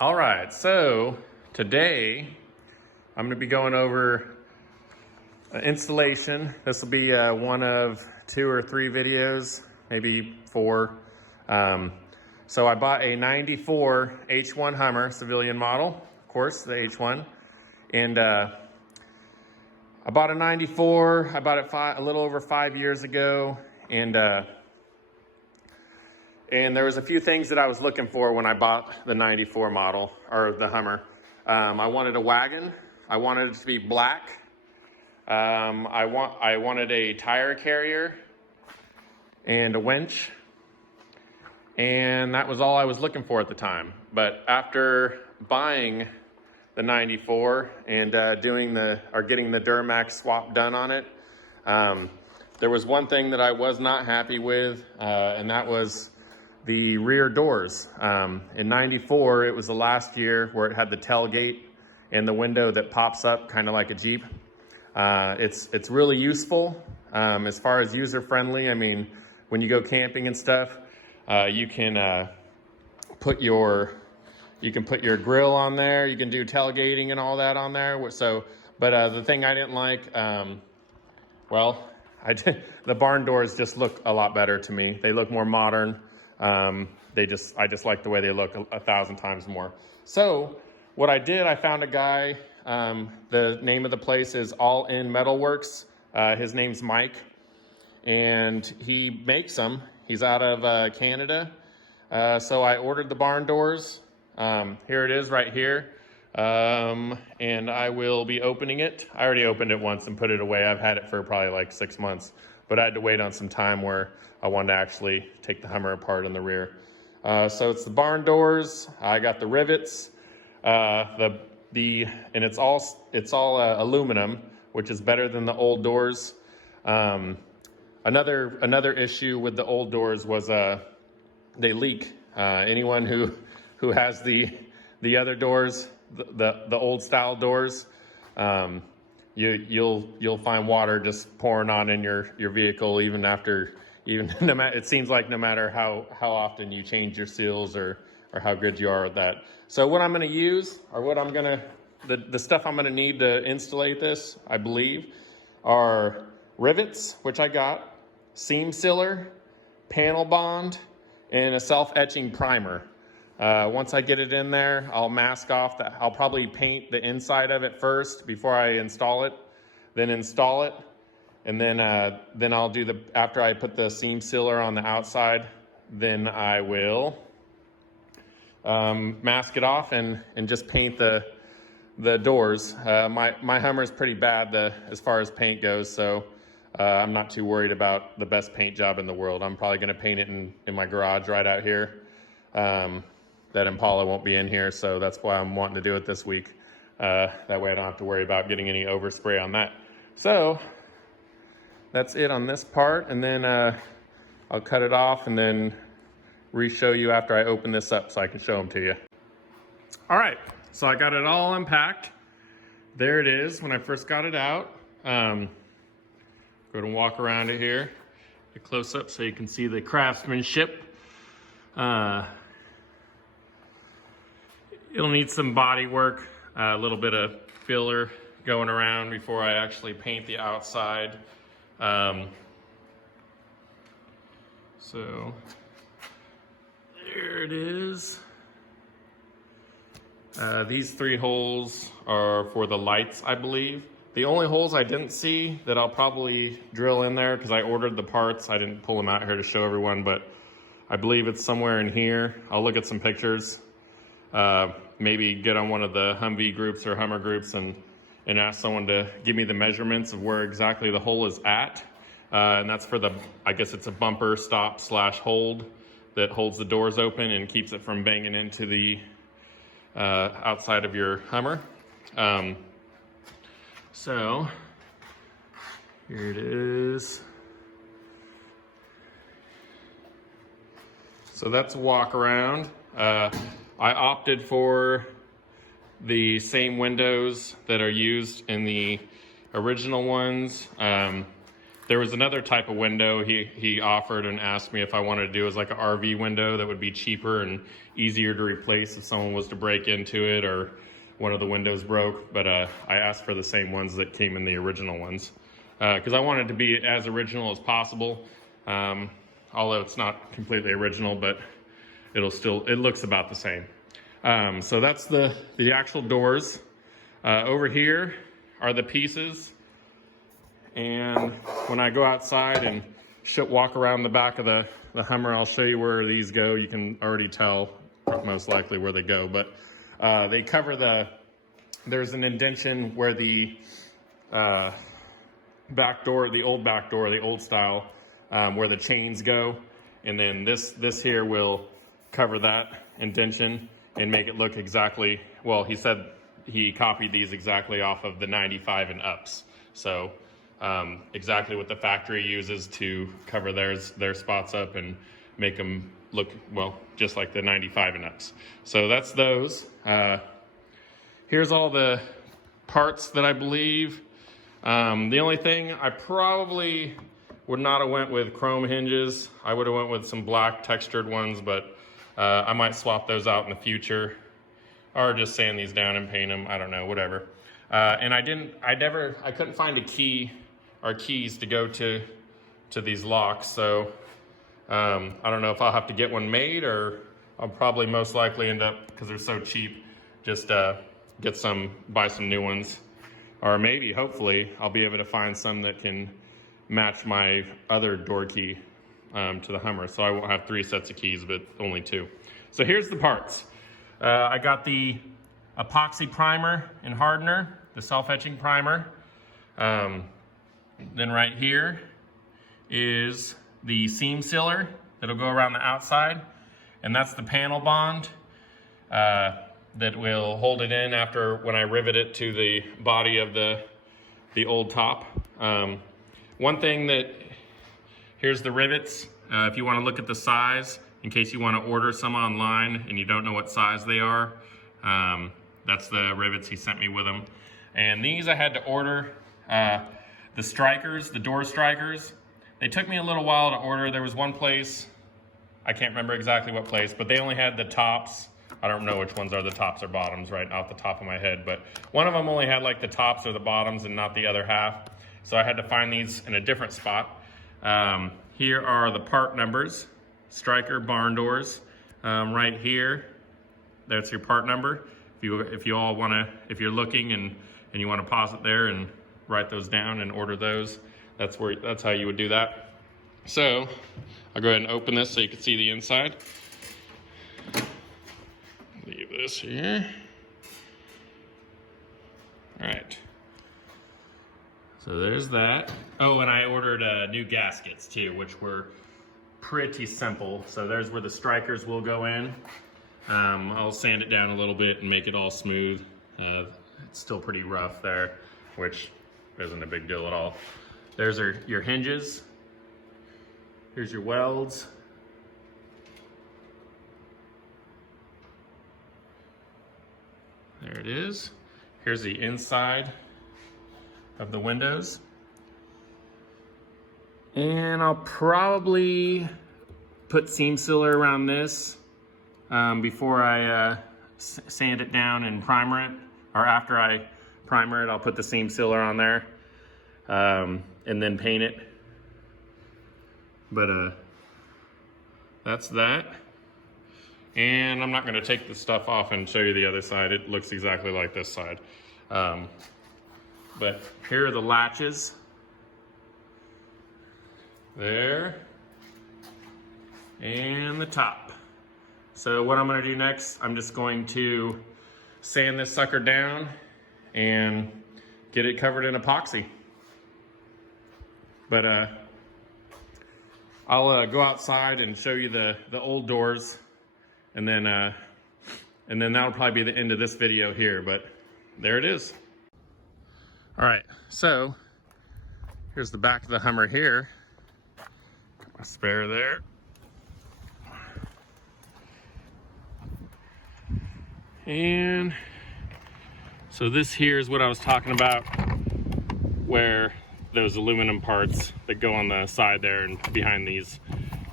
All right, so today I'm going to be going over installation. This will be one of 2 or 3 videos, maybe 4. So I bought a 94 H1 Hummer civilian model, of course, the H1. And I bought a 94. I bought it a little over 5 years ago. And there was a few things that I was looking for when I bought the 94 model, or the Hummer. I wanted a wagon. I wanted it to be black. I wanted a tire carrier and a winch. And that was all I was looking for at the time. But after buying the 94 and getting the Duramax swap done on it, there was one thing that I was not happy with, and that was the rear doors. In 94, it was the last year where it had the tailgate and the window that pops up kind of like a Jeep. It's really useful as far as user-friendly. I mean, when you go camping and stuff, you can put your grill on there. You can do tailgating and all that on there. So, but the thing I didn't like, the barn doors just look a lot better to me. They look more modern. I just like the way they look 1,000 times more. So what I did, I found a guy. The name of the place is All In Metalworks. His name's Mike, and he makes them. He's out of Canada. So I ordered the barn doors. Here it is right here. And I will be opening it. I already opened it once and put it away. I've had it for probably like 6 months, but I had to wait on some time where I wanted to actually take the Hummer apart in the rear. So it's the barn doors. I got the rivets, and it's all aluminum, which is better than the old doors. Another issue with the old doors was they leak. Anyone who has the other doors, the old style doors, you'll find water just pouring on in your vehicle it seems like no matter how often you change your seals or how good you are at that. So what I'm going to use, or the stuff I'm going to need to installate this, I believe, are rivets, which I got, seam sealer, panel bond, and a self-etching primer. Once I get it in there, I'll mask off that. I'll probably paint the inside of it first before I install it, then install it. And then I'll do after I put the seam sealer on the outside, then I will mask it off and just paint the doors. My Hummer is pretty bad as far as paint goes, so I'm not too worried about the best paint job in the world. I'm probably gonna paint it in my garage right out here. That Impala won't be in here, so that's why I'm wanting to do it this week. That way I don't have to worry about getting any overspray on that. So that's it on this part, and then I'll cut it off and then re-show you after I open this up so I can show them to you. All right, so I got it all unpacked. There it is when I first got it out. Go ahead and walk around it here. Get close up so you can see the craftsmanship. It'll need some body work, a little bit of filler going around before I actually paint the outside. So there it is. These 3 holes are for the lights, I believe. The only holes I didn't see that I'll probably drill in there, because I ordered the parts, I didn't pull them out here to show everyone, but I believe it's somewhere in here. I'll look at some pictures. Maybe get on one of the Humvee groups or Hummer groups and ask someone to give me the measurements of where exactly the hole is at. And that's for I guess it's a bumper stop / hold that holds the doors open and keeps it from banging into the outside of your Hummer. So here it is. So that's a walk around. I opted for the same windows that are used in the original ones. There was another type of window he offered and asked me if I wanted to do as like an RV window that would be cheaper and easier to replace if someone was to break into it or one of the windows broke. But I asked for the same ones that came in the original ones because I wanted to be as original as possible. Although it's not completely original, but it looks about the same. So that's the actual doors. Over here are the pieces. And when I go outside and walk around the back of the Hummer, I'll show you where these go. You can already tell most likely where they go, but they cover there's an indentation where the back door, the old back door, the old style, where the chains go. And then this here will cover that indentation and make it look exactly, well, he said he copied these exactly off of the 95 and ups. So exactly what the factory uses to cover their spots up and make them look, well, just like the 95 and ups. So that's those. Here's all the parts that I believe. The only thing, I probably would not have went with chrome hinges. I would have went with some black textured ones, but I might swap those out in the future or just sand these down and paint them. I don't know, whatever. And I couldn't find a key or keys to go to these locks. So I don't know if I'll have to get one made or I'll probably most likely end up, because they're so cheap, just buy some new ones. Or maybe, hopefully, I'll be able to find some that can match my other door key to the Hummer. So I won't have 3 sets of keys, but only 2. So here's the parts. I got the epoxy primer and hardener, the self-etching primer. Then right here is the seam sealer that'll go around the outside. And that's the panel bond that will hold it in after when I rivet it to the body of the old top. One thing here's the rivets. If you want to look at the size, in case you want to order some online and you don't know what size they are, that's the rivets he sent me with them. And these I had to order. The strikers, the door strikers, they took me a little while to order. There was one place, I can't remember exactly what place, but they only had the tops. I don't know which ones are the tops or bottoms right off the top of my head, but one of them only had like the tops or the bottoms and not the other half. So I had to find these in a different spot. Here are the part numbers, striker barn doors. Right here, that's your part number. If you're looking and you want to pause it there and write those down and order those, that's how you would do that. So I'll go ahead and open this so you can see the inside. Leave this here. All right. So there's that. Oh, and I ordered new gaskets too, which were pretty simple. So there's where the strikers will go in. I'll sand it down a little bit and make it all smooth. It's still pretty rough there, which isn't a big deal at all. There's your hinges. Here's your welds. There it is. Here's the inside of the windows. And I'll probably put seam sealer around this before I sand it down and primer it. Or after I primer it, I'll put the seam sealer on there and then paint it. But that's that. And I'm not going to take the stuff off and show you the other side. It looks exactly like this side. But here are the latches. There. And the top. So what I'm going to do next, I'm just going to sand this sucker down and get it covered in epoxy. But I'll go outside and show you the old doors. And then that'll probably be the end of this video here, but there it is. All right, so here's the back of the Hummer here. Got my spare there. And so this here is what I was talking about, where those aluminum parts that go on the side there and behind these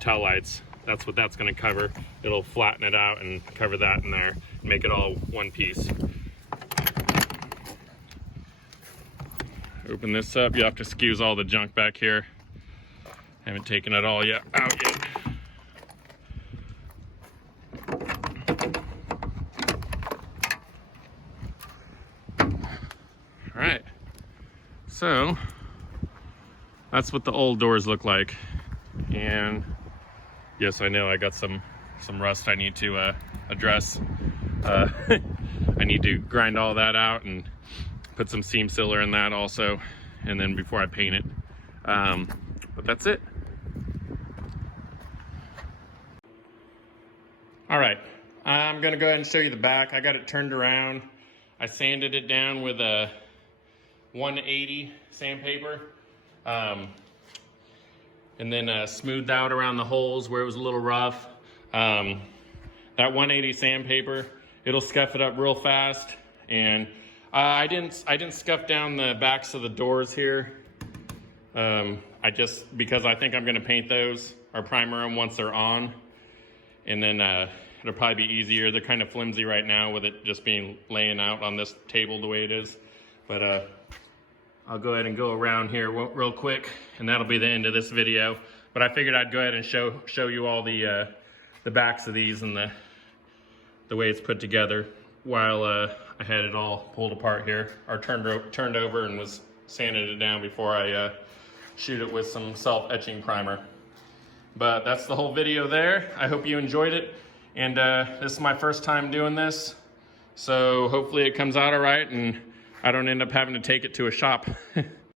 tail lights. That's what that's going to cover. It'll flatten it out and cover that in there and make it all one piece. Open this up. You have to excuse all the junk back here. Haven't taken it all yet out yet. All right. So that's what the old doors look like. And yes, I know I got some rust I need to address. I need to grind all that out and put some seam sealer in that also, and then before I paint it. But that's it. All right, I'm gonna go ahead and show you the back. I got it turned around. I sanded it down with a 180 sandpaper. And then smoothed out around the holes where it was a little rough. That 180 sandpaper, it'll scuff it up real fast. And I didn't scuff down the backs of the doors here. Because I think I'm gonna paint those or primer them once they're on. And then it'll probably be easier. They're kind of flimsy right now with it just being laying out on this table the way it is. But I'll go ahead and go around here real quick, and that'll be the end of this video. But I figured I'd go ahead and show you all the backs of these and the way it's put together while I had it all pulled apart here, or turned over and was sanding it down before I shoot it with some self-etching primer. But that's the whole video there. I hope you enjoyed it. And this is my first time doing this, so hopefully it comes out all right and I don't end up having to take it to a shop.